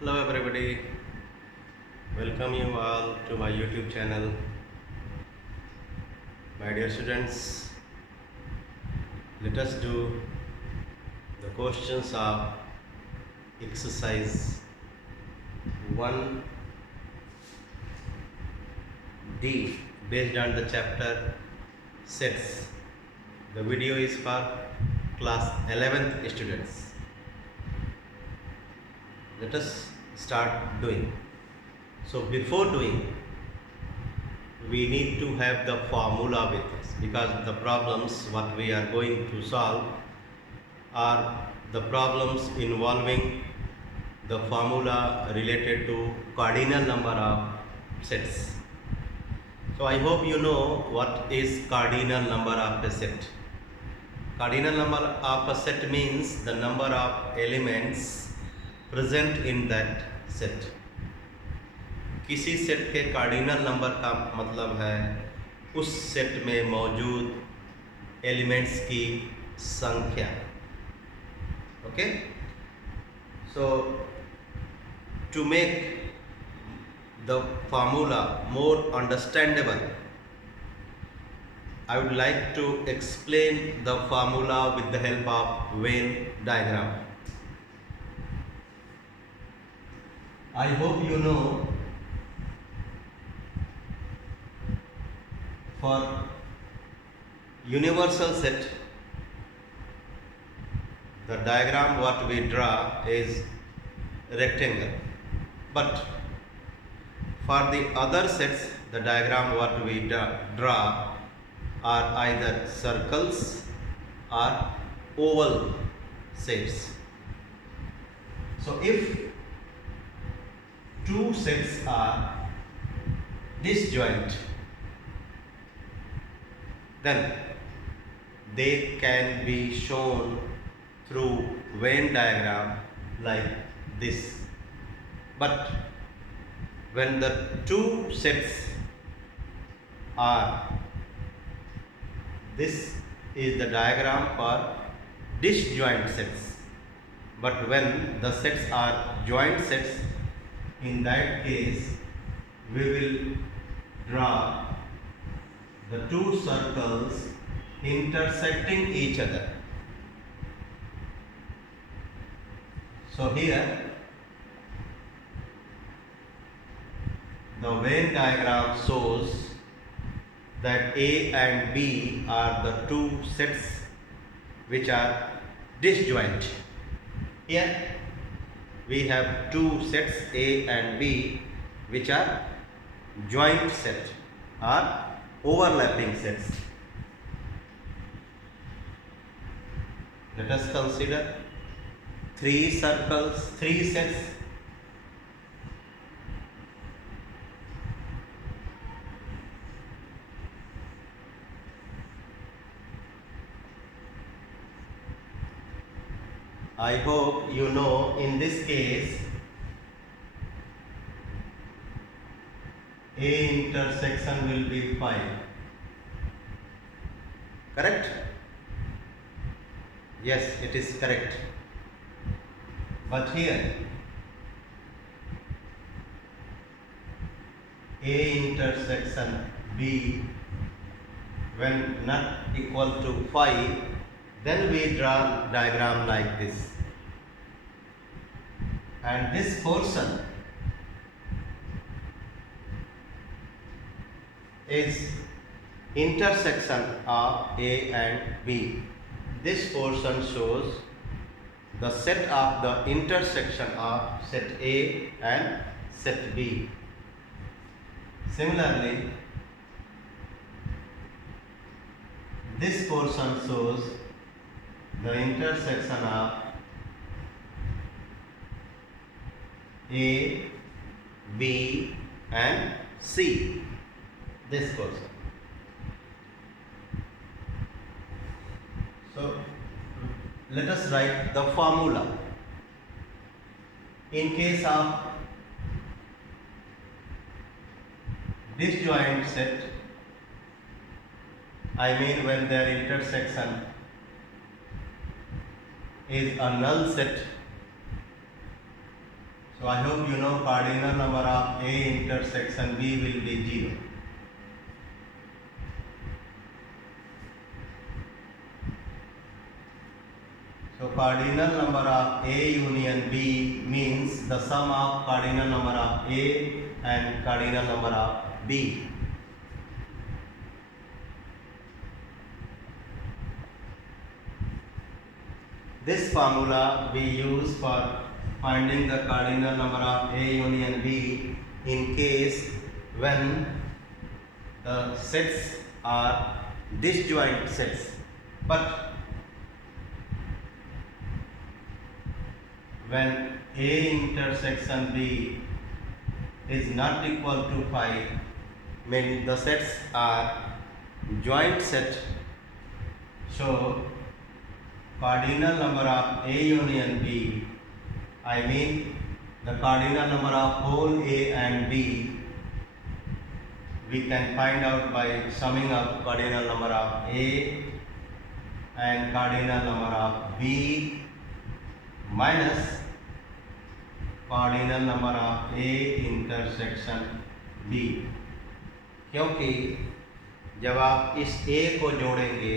Hello everybody, welcome you all to my YouTube channel. My dear students, let us do the questions of exercise 1D based on the chapter sets. The video is for class 11th students. Let us start doing. So before doing, we need to have the formula with us because the problems what we are going to solve are the problems involving the formula related to cardinal number of sets. So I hope you know what is cardinal number of a set. Cardinal number of a set means the number of elements present in that set. किसी set के cardinal number का मतलब है उस set में मौजूद elements की संख्या. Okay, so to make the formula more understandable I would like to explain the formula with the help of Venn diagram. I hope you know for universal set the diagram what we draw is rectangle, but for the other sets the diagram what we draw are either circles or oval shapes. So if two sets are disjoint, then they can be shown through Venn diagram like this. But when the two sets are, this is the diagram for disjoint sets. But when the sets are joint sets, in that case we will draw the two circles intersecting each other. So here the Venn diagram shows that A and B are the two sets which are disjoint. Here we have two sets A and B which are joint set or overlapping sets. Let us consider three circles, three sets. I hope you know in this case A intersection will be 5. Correct? Yes, it is correct. But here A intersection B when not equal to 5, then we draw diagram like this. And this portion is intersection of A and B. This portion shows the set of the intersection of set A and set B. Similarly, this portion shows the intersection of A, B and C. This portion. So let us write the formula. In case of disjoint set, I mean when their intersection is a null set. So I hope you know cardinal number of A intersection B will be 0. So cardinal number of A union B means the sum of cardinal number of A and cardinal number of B. This formula we use for finding the cardinal number of A union B in case when the sets are disjoint sets, but when A intersection B is not equal to 5, means the sets are joint set, so cardinal number of A union B, I mean the cardinal number of whole A and B, we can find out by summing up cardinal number of A and cardinal number of B minus cardinal number of A intersection B, क्योंकि जब आप इस A को जोड़ेंगे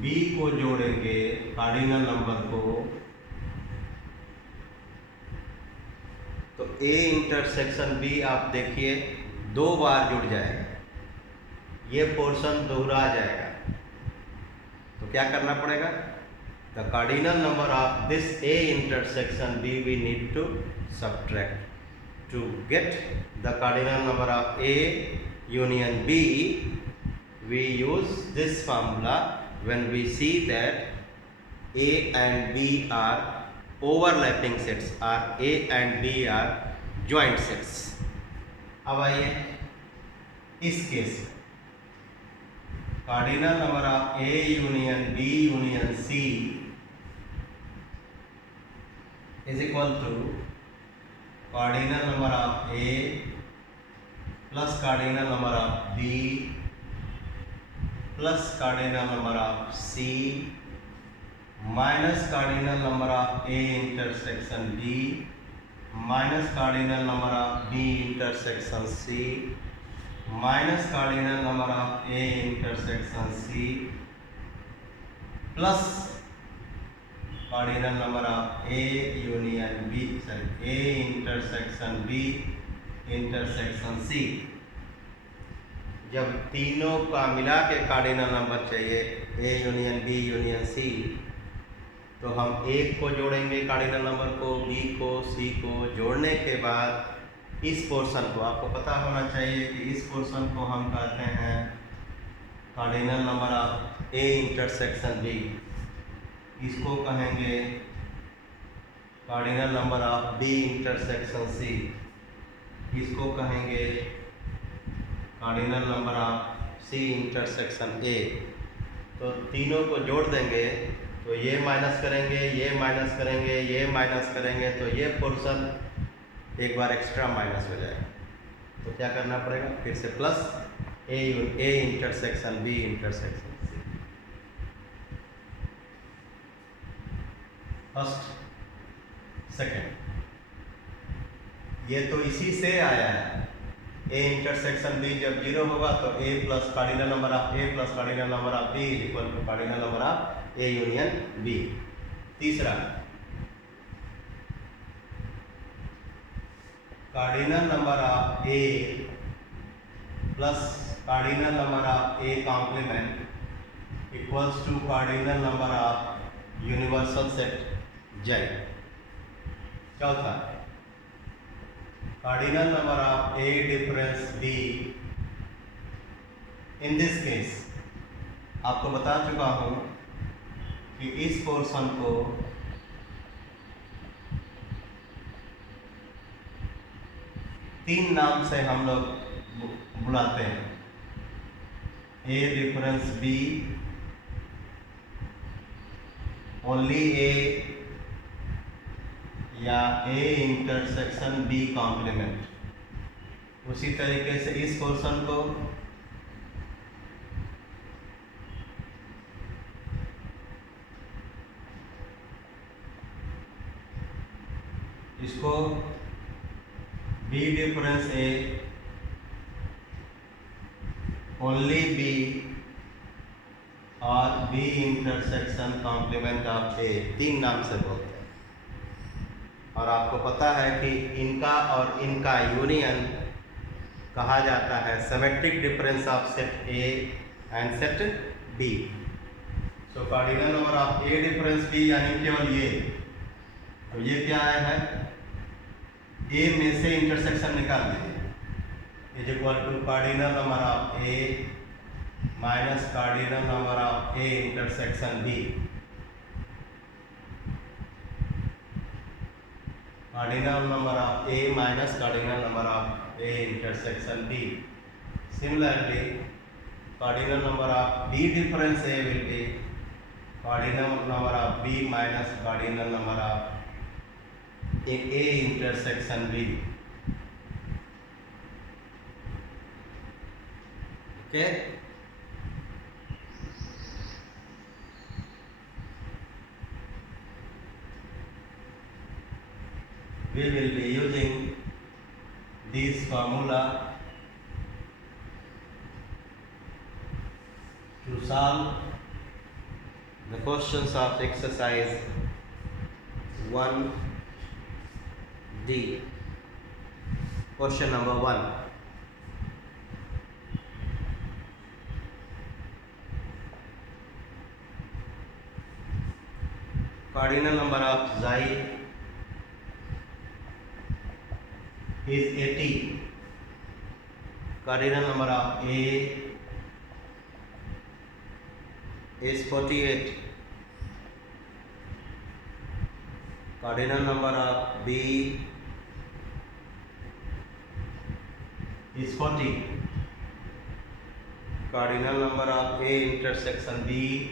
B को जोड़ेंगे cardinal number को, तो A इंटरसेक्शन B आप देखिए 2 बार जुड़ जाएगा, ये पोर्शन दोहरा जाएगा, तो क्या करना पड़ेगा? The cardinal number of this A intersection B we need to subtract. To get the cardinal number of A union B, we use this formula when we see that A and B are overlapping sets or A and B are joint sets. अब आइए इस case में cardinal number of A union B union C is equal to cardinal number of A plus cardinal number of B plus cardinal number of C minus cardinal number of A intersection B minus cardinal number of B intersection C minus cardinal number of A intersection C plus cardinal number of A union B, A intersection B intersection C. जब तीनों का मिला के cardinal number चाहिए A union B union C, तो हम एक को जोड़ेंगे कार्डिनल नंबर को, B को, C को जोड़ने के बाद इस पोर्शन को, आपको पता होना चाहिए कि इस पोर्शन को हम कहते हैं cardinal number of A intersection B, इसको कहेंगे cardinal number of B intersection C, इसको कहेंगे cardinal number of C intersection A। तो तीनों को जोड़ देंगे तो ये माइनस करेंगे, ये माइनस करेंगे, ये माइनस करेंगे, तो ये पोर्शन एक बार एक्स्ट्रा माइनस हो जाएगा। तो क्या करना पड़ेगा? फिर से plus A intersection B intersection C। First second, ये तो इसी से आया है। A इंटरसेक्शन B जब 0 होगा तो A plus cardinal number of A plus cardinal number of B is equal to cardinal number of A union B। तीसरा, cardinal number of A plus cardinal number of A complement equals to cardinal number of universal set Z। चौथा, cardinal number of A difference B। in this case आपको बता चुका हूं कि इस portion को तीन नाम से हम लोग बुलाते हैं, A difference B, only A या A इंटरसेक्शन B कॉम्प्लीमेंट। उसी तरीके से इस पोर्शन को B difference A, only B और B intersection complement of A, 3 नाम से बोलते हैं। और आपको पता है कि इनका और इनका यूनियन कहा जाता है symmetric difference of set A and set B। So cardinal number of A difference B यानी केवल ये, तो ये क्या है, A में से इंटरसेक्शन निकाल दीजिए, is equal to cardinal number of A minus cardinal number of A intersection B। Cardinal number of A minus cardinal number of A intersection B। Similarly, cardinal number of B difference A will be cardinal number of B minus cardinal number of A intersection B. Okay. We will be using this formula to solve the questions of exercise 1D. Question number 1. Cardinal number of xi is 80. Cardinal number of A is 48. Cardinal number of B is 40. Cardinal number of A intersection B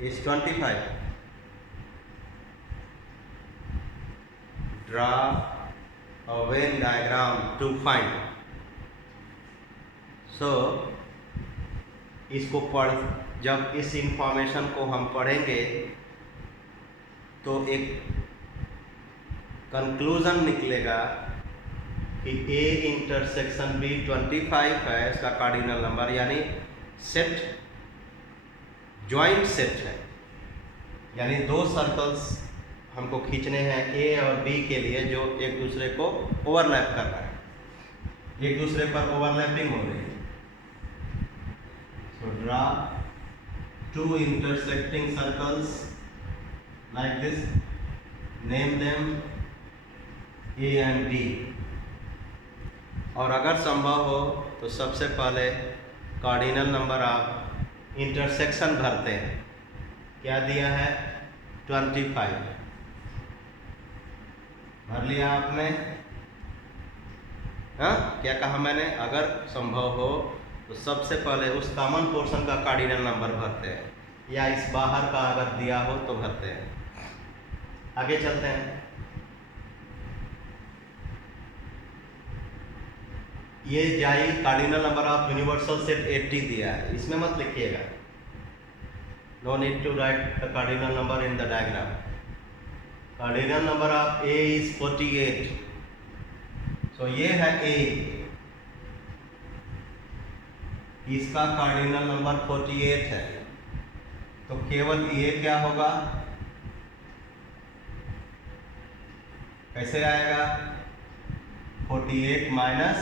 is 25. Draw a Venn diagram to find. इसको जब इस information को हम पढ़ेंगे तो एक conclusion निकलेगा कि A इंटरसेक्शन B 25 है, इसका कार्डिनल नंबर, यानी सेट ज्वाइंट सेट है, यानी 2 सर्कल्स हमको खींचने हैं A और B के लिए जो एक दूसरे को ओवरलैप कर रहा है, एक दूसरे पर ओवरलैपिंग हो रही है। So draw 2 intersecting circles like this, name them A and B। और अगर संभव हो तो सबसे पहले कार्डिनल नंबर ऑफ इंटरसेक्शन भरते हैं। क्या दिया है? 25 भर लिया आपने? हाँ, क्या कहा मैंने? अगर संभव हो तो सबसे पहले उस कॉमन पोर्शन का कार्डिनल नंबर भरते हैं, या इस बाहर का अगर दिया हो तो भरते हैं। आगे चलते हैं। ये जाई cardinal number of universal set 80 दिया है, इसमें मत लिखिएगा, no need to write the cardinal number in the diagram. Cardinal number of A is 48, so ये है A, इसका कार्डिनल नंबर 48 है, तो केवल ये क्या होगा, कैसे आएगा? 48 माइनस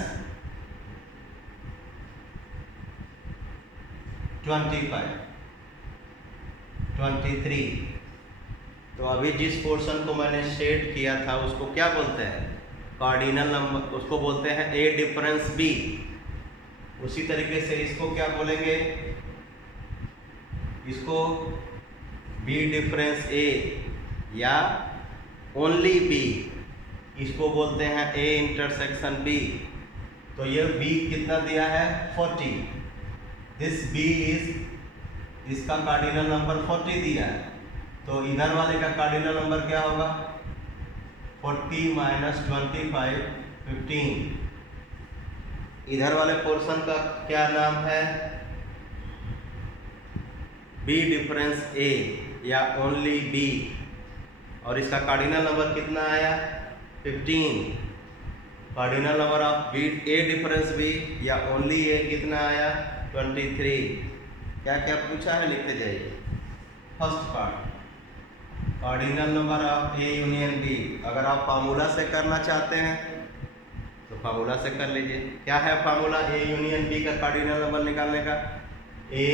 25 23। तो अभी जिस पोर्शन को मैंने शेड किया था उसको क्या बोलते हैं? कार्डिनल नंबर, उसको बोलते हैं A डिफरेंस B। उसी तरीके से इसको क्या बोलेंगे? इसको B डिफरेंस A या ओनली B, इसको बोलते हैं A इंटरसेक्शन B। तो ये B कितना दिया है? 40। दिस B इज, इसका कार्डिनल नंबर 40 दिया है, तो इधर वाले का कार्डिनल नंबर क्या होगा? 40 माइनस 25 15। इधर वाले पोर्शन का क्या नाम है? B डिफरेंस A या ओनली B। और इसका कार्डिनल नंबर कितना आया 15। Cardinal number of B A difference B या ओनली ए कितना आया 23। क्या क्या पूछा है लिखते जाइए। First part cardinal number of A union B. अगर आप फार्मूला से करना चाहते हैं तो फार्मूला से कर लीजिए। क्या है फार्मूला ए यूनियन बी का कार्डिनल नंबर निकालने का? A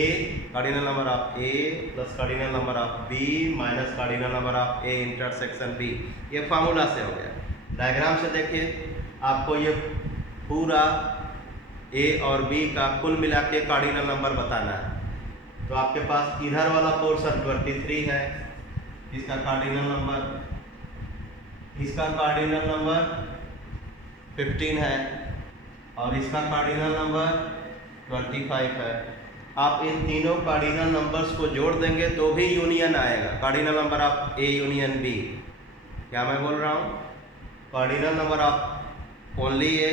cardinal number of A plus cardinal number of B minus cardinal number of A intersection B. ये फार्मूला से हो गया। डायग्राम से देखिए, आपको ये पूरा ए और बी का कुल मिला के कार्डिनल नंबर बताना है। तो आपके पास इधर वाला पोर्शन 23 है, इसका कार्डिनल नंबर, इसका कार्डिनल नंबर 15 है और इसका कार्डिनल नंबर 25 है। आप इन तीनों कार्डिनल नंबर्स को जोड़ देंगे तो भी यूनियन आएगा। Cardinal number of A union B, क्या मैं बोल रहा हूँ? Cardinal number of only A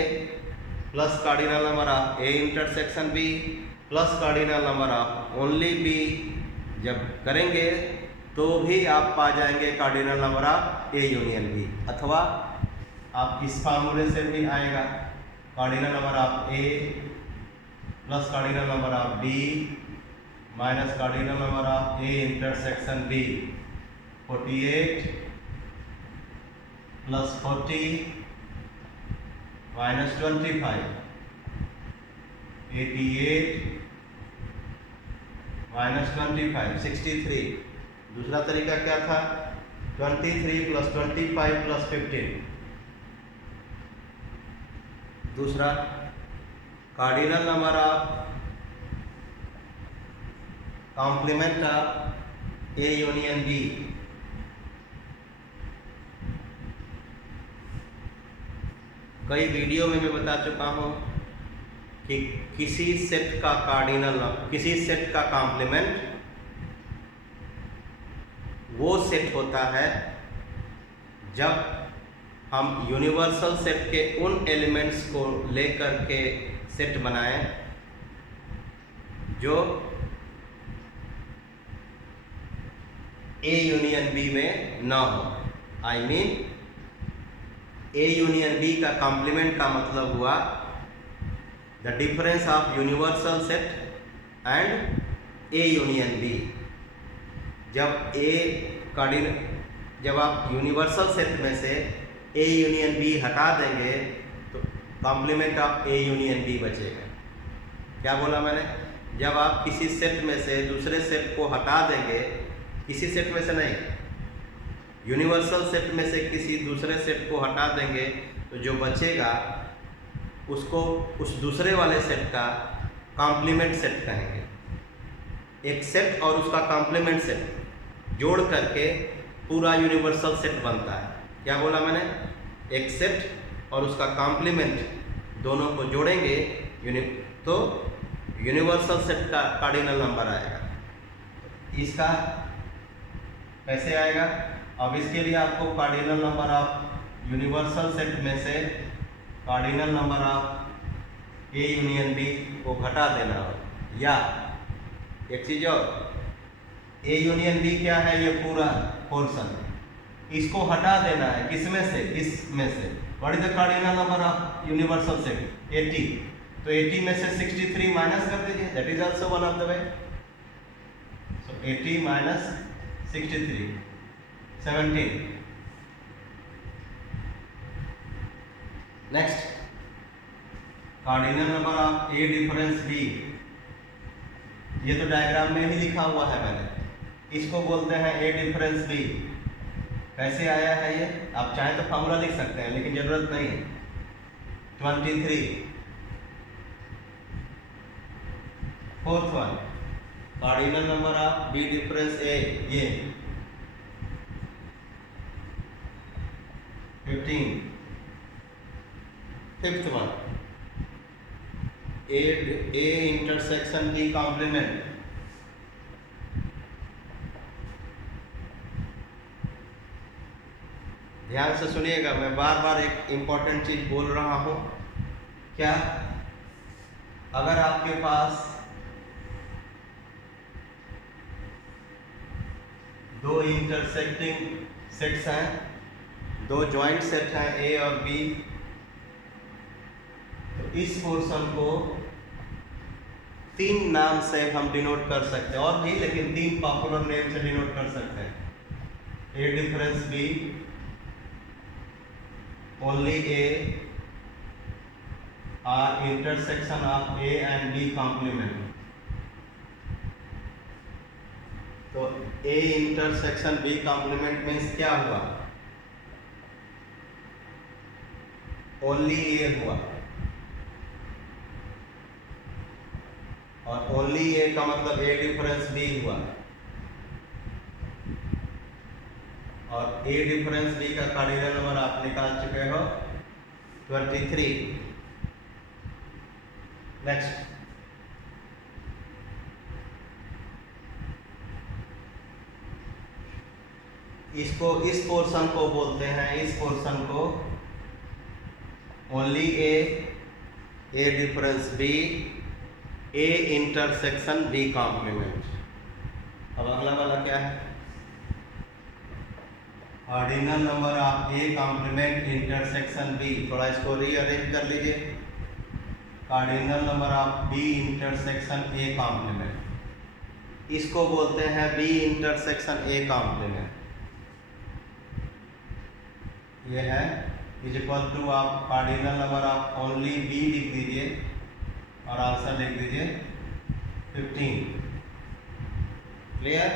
plus cardinal number of A intersection B plus cardinal number of only B जब करेंगे तो भी आप पा जाएंगे cardinal number of A union B. अथवा आप इस फार्मूले से भी आएगा, cardinal number of A plus cardinal number of B minus cardinal number of A intersection B. 48 plus 40 minus 25, 88 minus 25, 63। दूसरा तरीका क्या था? 23 प्लस 25 प्लस 15। दूसरा cardinal number of complement of A union B. कई वीडियो में मैं बता चुका हूं कि किसी सेट का कार्डिनल, किसी सेट का कॉम्प्लीमेंट वो सेट होता है जब हम यूनिवर्सल सेट के उन एलिमेंट्स को लेकर के सेट बनाएं जो ए यूनियन बी में ना हो। I mean A union B का कॉम्प्लीमेंट का मतलब हुआ the difference of universal set and A union B. जब आप यूनिवर्सल सेट में से ए यूनियन बी हटा देंगे तो complement of A union B बचेगा। क्या बोला मैंने? जब आप किसी सेट में से दूसरे सेट को हटा देंगे, किसी सेट में से नहीं, यूनिवर्सल सेट में से किसी दूसरे सेट को हटा देंगे तो जो बचेगा उसको उस दूसरे वाले सेट का कॉम्प्लीमेंट सेट कहेंगे। एक सेट और उसका कॉम्प्लीमेंट सेट जोड़ करके पूरा यूनिवर्सल सेट बनता है। क्या बोला मैंने? एक सेट और उसका कॉम्प्लीमेंट दोनों को जोड़ेंगे तो यूनिवर्सल सेट का कार्डिनल नंबर आएगा। इसका कैसे आएगा? अब इसके लिए आपको cardinal number of universal set में से cardinal number of A union B को घटा देना हो। या एक चीज और, ए यूनियन बी क्या है? ये पूरा पोर्शन, इसको हटा देना है। किसमें से? इसमें से। What is the cardinal number of universal set? 80। तो 80 में से 63 माइनस कर दीजिए, that is also one of the way. So 80 minus 63, 17। Next, cardinal number of A difference B. ये तो डायग्राम में ही लिखा हुआ है मैंने। इसको बोलते हैं ए डिफरेंस बी। कैसे आया है ये? आप चाहे तो फॉर्मूला लिख सकते हैं लेकिन जरूरत नहीं है। 23। Fourth one, cardinal number of B difference A, ये 15। Fifth one, A intersection B complement. ध्यान से सुनिएगा, मैं बार बार एक इंपॉर्टेंट चीज बोल रहा हूं। क्या? अगर आपके पास दो इंटरसेक्टिंग सेट्स हैं, दो जॉइंट सेट हैं ए और बी। तो इस पोर्शन को तीन नाम से हम डिनोट कर सकते हैं, और भी लेकिन तीन पॉपुलर नेम से डिनोट कर सकते हैं। A difference B, only A, or intersection of A and B complement. तो A intersection B complement means क्या हुआ? ओनली ए हुआ, और ओनली ए का मतलब ए डिफरेंस बी हुआ, और ए डिफरेंस बी का कार्डिनल नंबर आप निकाल चुके हो 23। नेक्स्ट, इसको इस पोर्शन को बोलते हैं, इस पोर्शन को only A difference B, A intersection B complement. अब अगला वाला क्या है? Ordinal number of A complement intersection B. थोड़ा इसको रीअरेंज कर लीजिए। Cardinal number of B intersection A complement, इसको बोलते हैं बी इंटरसेक्शन ए कॉम्प्लीमेंट। ये है इज इक्वल टू आप cardinal number of only B लिख दीजिए और आंसर लिख दीजिए 15। Clear?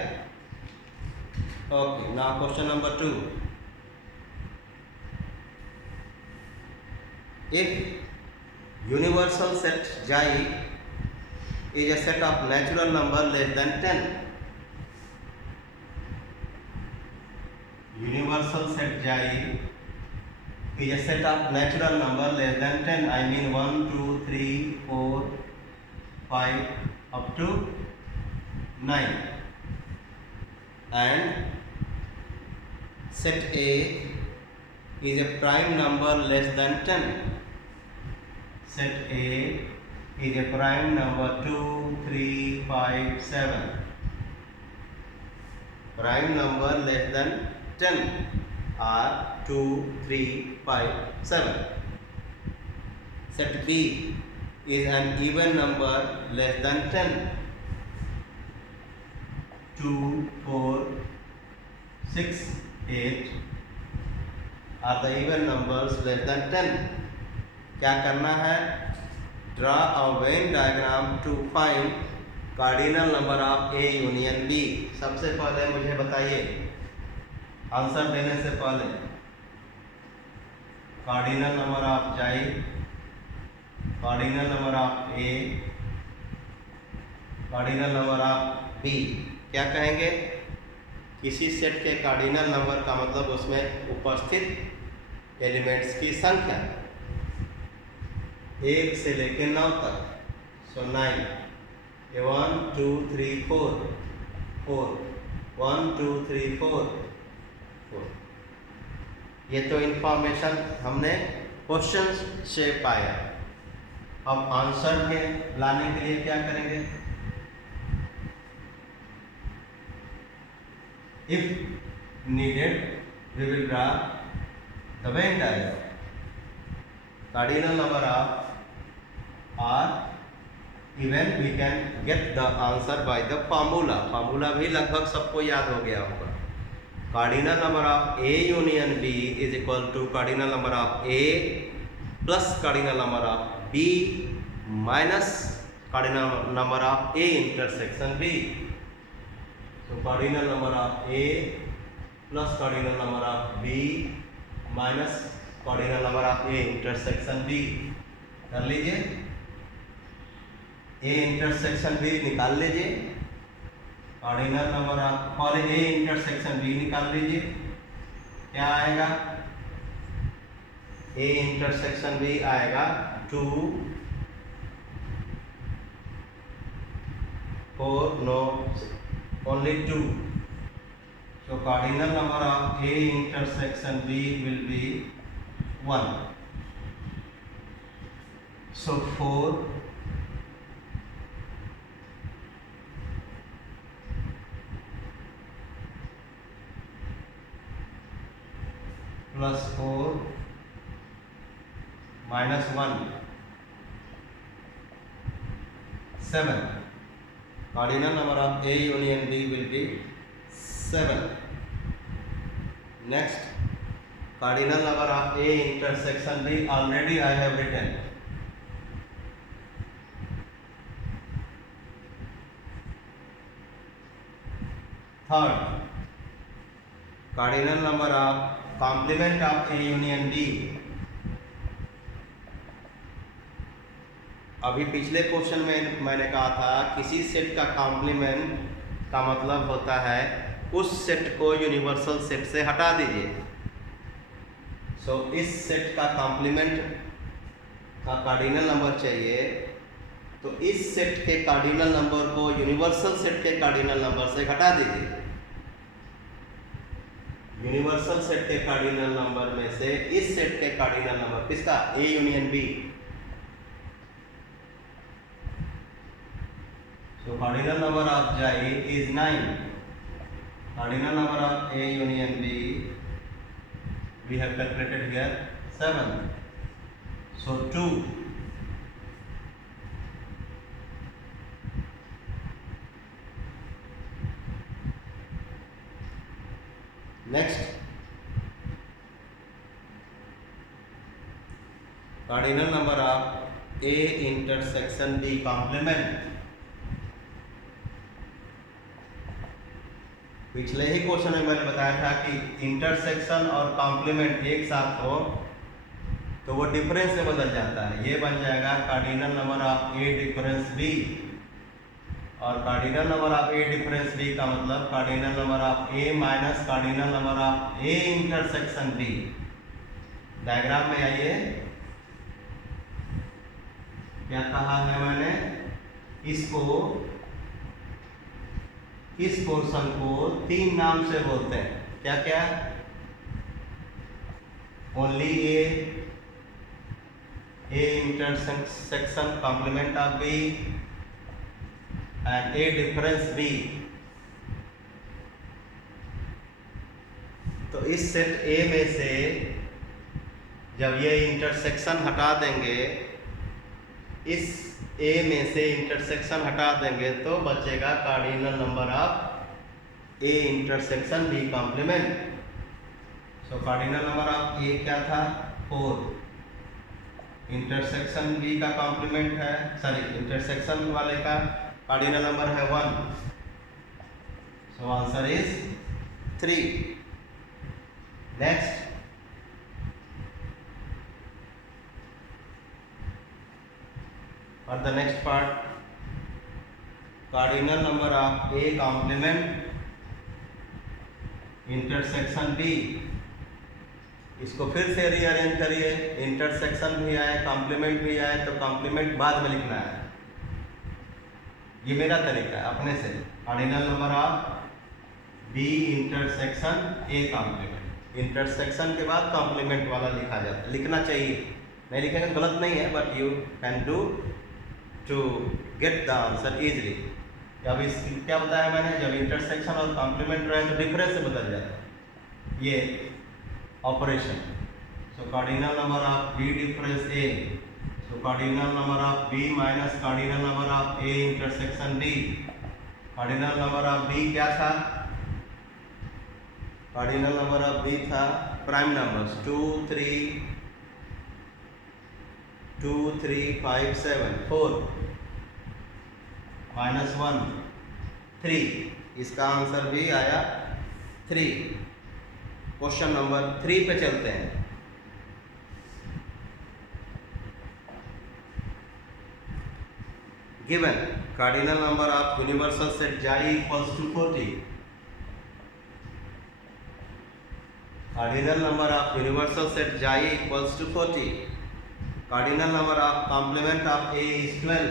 Okay, now question number 2। If universal set Xi is a set of natural number less than 10, universal set Xi is a set of natural number less than 10. I mean 1, 2, 3, 4, 5 up to 9. And set A is a prime number less than 10. Set A is a prime number 2, 3, 5, 7. Prime number less than 10 are 2, 3, 5, 7. Set B is an even number less than 10. 2, 4, 6, 8 are the even numbers less than 10. क्या करना है? Draw a Venn diagram to find cardinal number of A union B. सबसे पहले मुझे बताइए, answer देने से पहले, cardinal number of Xi, cardinal number of A, cardinal number of B। क्या कहेंगे? किसी सेट के कार्डिनल नंबर का मतलब उसमें उपस्थित एलिमेंट्स की संख्या 1 से लेकर 9 तक। सो 9, 1, 2, 3, 4, 4, 1, 2, 3, 4, 4। ये तो इंफॉर्मेशन हमने क्वेश्चन से पाया। अब आंसर के लाने के लिए क्या करेंगे? If needed we will draw the Venn diagram. Cardinal number of or even we can get the answer by the formula. Formula भी लगभग सबको याद हो गया होगा। Cardinal number of A union B is equal to cardinal number of A plus cardinal number of B minus cardinal number of A intersection B. तो cardinal number of A plus cardinal number of B minus cardinal number of A intersection B. कर लीजिए, ए intersection B निकाल लीजिए, cardinal number of और ए intersection B निकाल लीजिए। क्या आएगा? ए इंटरसेक्शन बी आएगा 2, 4, no only 2। So cardinal number of A intersection B will be 1. So 4, plus 4 minus 1 7. Cardinal number of A union B will be 7. Next, cardinal number of A intersection B already I have written. Third, cardinal number of complement of A union B. अभी पिछले question में मैंने कहा था किसी set का complement का मतलब होता है उस सेट को यूनिवर्सल सेट से हटा दीजिए। सो इस सेट का कॉम्प्लीमेंट का कार्डिनल नंबर चाहिए, तो इस सेट के कार्डिनल नंबर को यूनिवर्सल सेट के कार्डिनल नंबर से घटा दीजिए। यूनिवर्सल सेट के कार्डिनल नंबर में से इस सेट के कार्डिनल नंबर किसका? A union B. So cardinal number of J is 9. Cardinal number of A union B we have calculated here 7. So 2. Next, cardinal number of A intersection B complement. पिछले ही question में मैंने बताया था कि intersection और complement एक साथ हो तो वो डिफरेंस से बदल जाता है। ये बन जाएगा cardinal number of A difference B, और cardinal number of A difference B का मतलब cardinal number of A minus cardinal number of A intersection B. Diagram में आइए, क्या कहा है मैंने, इसको इस पोर्शन को 3 नाम से बोलते हैं। क्या क्या? Only A intersection complement of B and A difference B. तो इस सेट ए में से जब ये इंटरसेक्शन हटा देंगे, इस ए में से इंटरसेक्शन हटा देंगे तो बचेगा cardinal number of A intersection B complement. So cardinal number of A क्या था? 4। इंटरसेक्शन बी का कॉम्प्लीमेंट है, सॉरी इंटरसेक्शन वाले का कार्डिनल नंबर है 1। So answer is 3। नेक्स्ट, और the next part, cardinal number of A complement intersection B. इसको फिर से रीअरेंज करिए, इंटरसेक्शन भी आए कॉम्प्लीमेंट भी आए तो कॉम्प्लीमेंट बाद में लिखना है। ये मेरा तरीका है अपने से। Cardinal number of B intersection A complement, intersection के बाद कॉम्प्लीमेंट वाला लिखा जाता, लिखना चाहिए, नहीं लिखेंगे गलत नहीं है, but you can do to get the answer easily. अब इस क्या बताया मैंने, जब इंटरसेक्शन और कॉम्प्लीमेंट रहे तो डिफरेंस से बदल जाता है ये operation. So cardinal number of B difference A, so cardinal number of B minus cardinal number of A intersection D. Cardinal number of B क्या था? कार्डिनल नंबर ऑफ बी था प्राइम नंबर्स 2 3 5 7 4 माइनस 1 3। इसका answer भी आया 3। Question number 3 पे चलते हैं। Given cardinal number of universal set J equals to 40। Cardinal number of universal set J equals to 40। Cardinal number of complement of A is 12.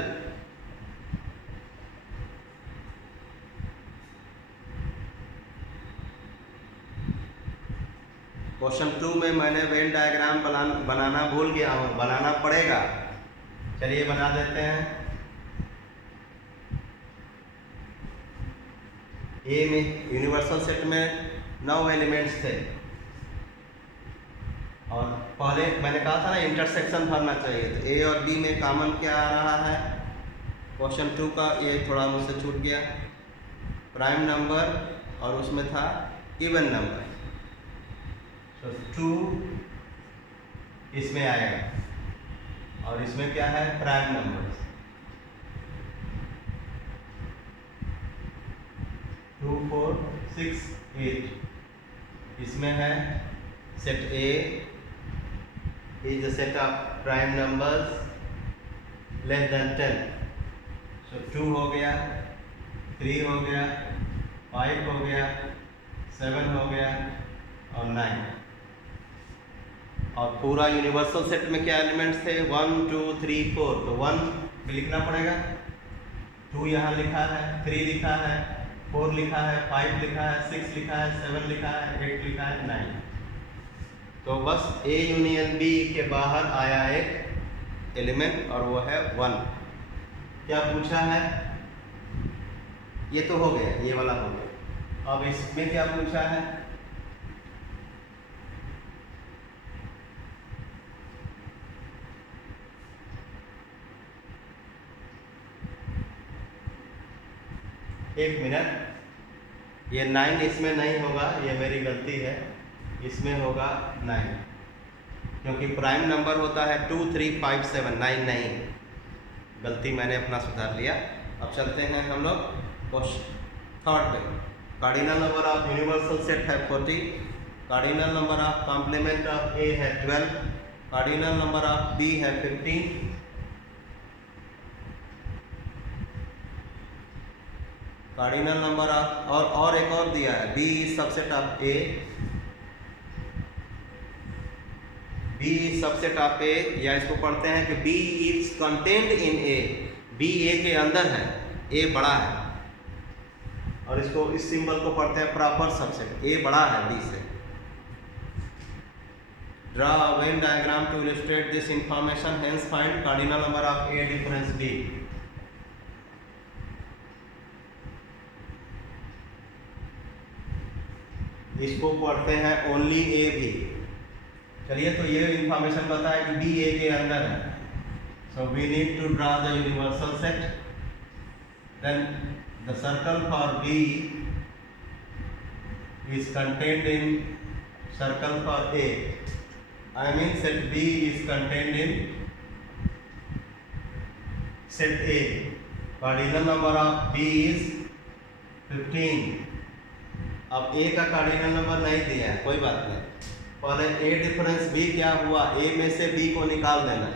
Question 2 में मैंने Venn diagram बनाना भूल गया हूँ, बनाना पड़ेगा। चलिए बना देते हैं। ए में यूनिवर्सल सेट में 9 एलिमेंट्स थे। और पहले मैंने कहा था ना इंटरसेक्शन भरना चाहिए, तो ए और बी में कॉमन क्या आ रहा है? क्वेश्चन 2 का ये थोड़ा मुझसे छूट गया, प्राइम नंबर और उसमें था इवन नंबर, तो 2 इसमें आएगा और इसमें क्या है? Prime number. 2 4 6 8 इसमें है set A is the set of prime numbers less than 10, so 2 हो गया, 3 हो गया, 5 हो गया, 7 हो गया और 9। और पूरा यूनिवर्सल सेट में क्या एलिमेंट्स थे? 1 2 3 4, तो 1 भी लिखना पड़ेगा, 2 यहाँ लिखा है, 3 लिखा है, 4 लिखा है, 5 लिखा है, 6 लिखा है, 7 लिखा है, 8 लिखा है, 9। तो बस ए यूनियन बी के बाहर आया एक एलिमेंट और वो है 1। क्या पूछा है? ये तो हो गया, ये वाला हो गया। अब इसमें क्या पूछा है? एक मिनट, ये 9 इसमें नहीं होगा, ये मेरी गलती है, इसमें होगा 9, क्योंकि प्राइम नंबर होता है 2 3 5 7, 9 नहीं, गलती मैंने अपना सुधार लिया। अब चलते हैं हम लोग क्वेश्चन 3 पे। Cardinal number of universal set है 40, cardinal number of complement of A है 12, कार्डिनल नंबर ऑफ बी है 15, कार्डिनल नंबर ऑफ और एक और दिया है, B is subset of A, B is subset of A, या इसको पढ़ते हैं कि B is content in A, B A के अंदर है, ए बड़ा है, और इसको इस सिंबल को पढ़ते हैं प्रॉपर सबसेट, ए बड़ा है बी से। Draw a Venn diagram to illustrate this information, hence find cardinal number of A difference B. इसको पढ़ते हैं ओनली ए बी। चलिए, तो ये इंफॉर्मेशन पता है कि बी ए के अंदर है, so we need to draw the universal set, then the circle for B is contained in circle for A. I mean set B is contained in set A. Cardinal number of B is 15. अब A का cardinal number नहीं दिया है, कोई बात नहीं, पहले A difference B क्या हुआ? A में से B को निकाल देना।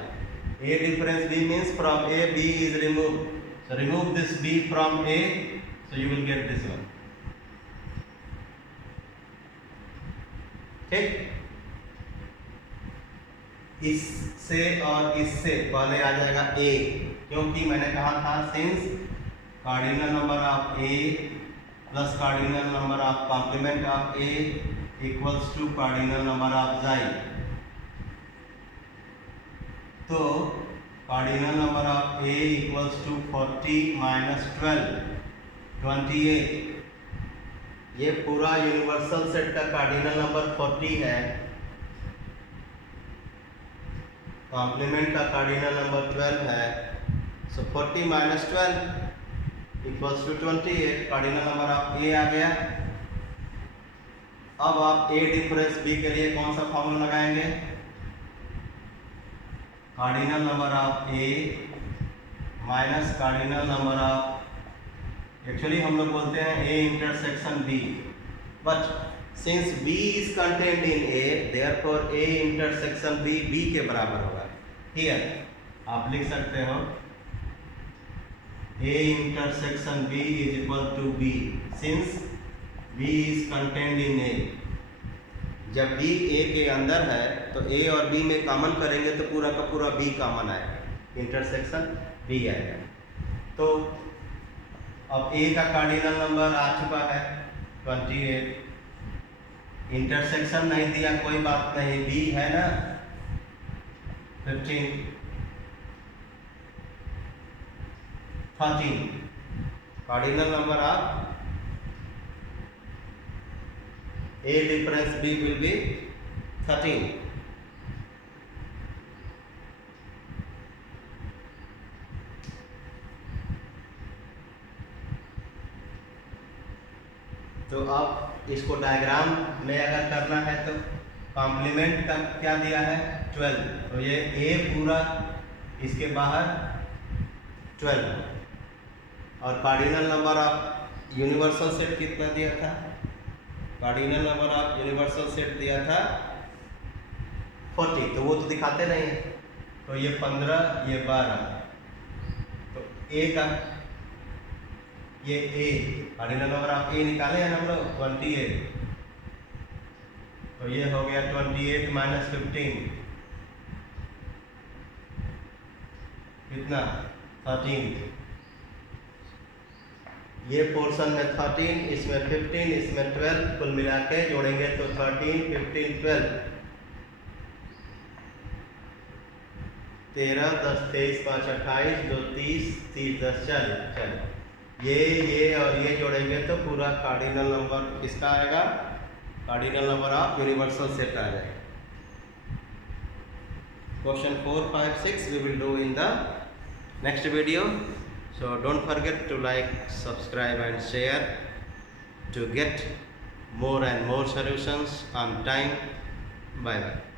A difference B means from A B is removed. So remove this B from A, so you will get this one. ठीक, इससे और इससे पहले आ जाएगा A, क्योंकि मैंने कहा था since cardinal number of A plus cardinal number of complement of A equals to cardinal number of xi, तो cardinal number of A equals to 40 minus 12, 28। ये पूरा यूनिवर्सल सेट का कार्डिनल नंबर 40 है, कॉम्प्लीमेंट का कार्डिनल नंबर 12 है, so 40 minus 12 equals to 28, cardinal number of A आ गया। अब आप ए डिफरेंस बी के लिए कौन सा फॉर्मूला लगाएंगे? Cardinal number of A minus cardinal number of, actually हम लोग बोलते हैं A intersection B, but since B is content in A, therefore A intersection B B के बराबर होगा। हियर आप लिख सकते हो A intersection B is equal to B, since B is content in A। जब B A के अंदर है तो A और B में कॉमन करेंगे तो पूरा का पूरा B कॉमन आएगा, इंटरसेक्शन B आएगा। तो अब A का कार्डिनल नंबर आ चुका है 28, इंटरसेक्शन नहीं दिया कोई बात नहीं, B है ना 15, 13, cardinal number of A difference B will be 13। तो अब इसको डायग्राम में अगर करना है तो कॉम्प्लीमेंट का क्या दिया है 12, तो ये ए पूरा इसके बाहर 12 और cardinal number of universal set कितना दिया था, cardinal number of universal set दिया था 40, तो वो तो दिखाते नहीं है, तो ये 15 ये 12, तो ए का ये ए कार्डिनल नंबर ऑफ ए निकाले हैं हम लोग 28, तो ये हो गया 28 माइनस 15 कितना 13, ये पोर्शन में 13, इसमें 15, इसमें 12, कुल मिला के जोड़ेंगे तो 13, 15, 12, 13, 10, 23, 5, 28, 2, 30, 30, 10, 40, ये और ये जोड़ेंगे तो पूरा कार्डिनल नंबर किसका आएगा, cardinal number of universal set आ जाएगा। Question 4, 5, 6 we will do in the next video. So don't forget to like, subscribe and share to get more and more solutions on time. Bye bye.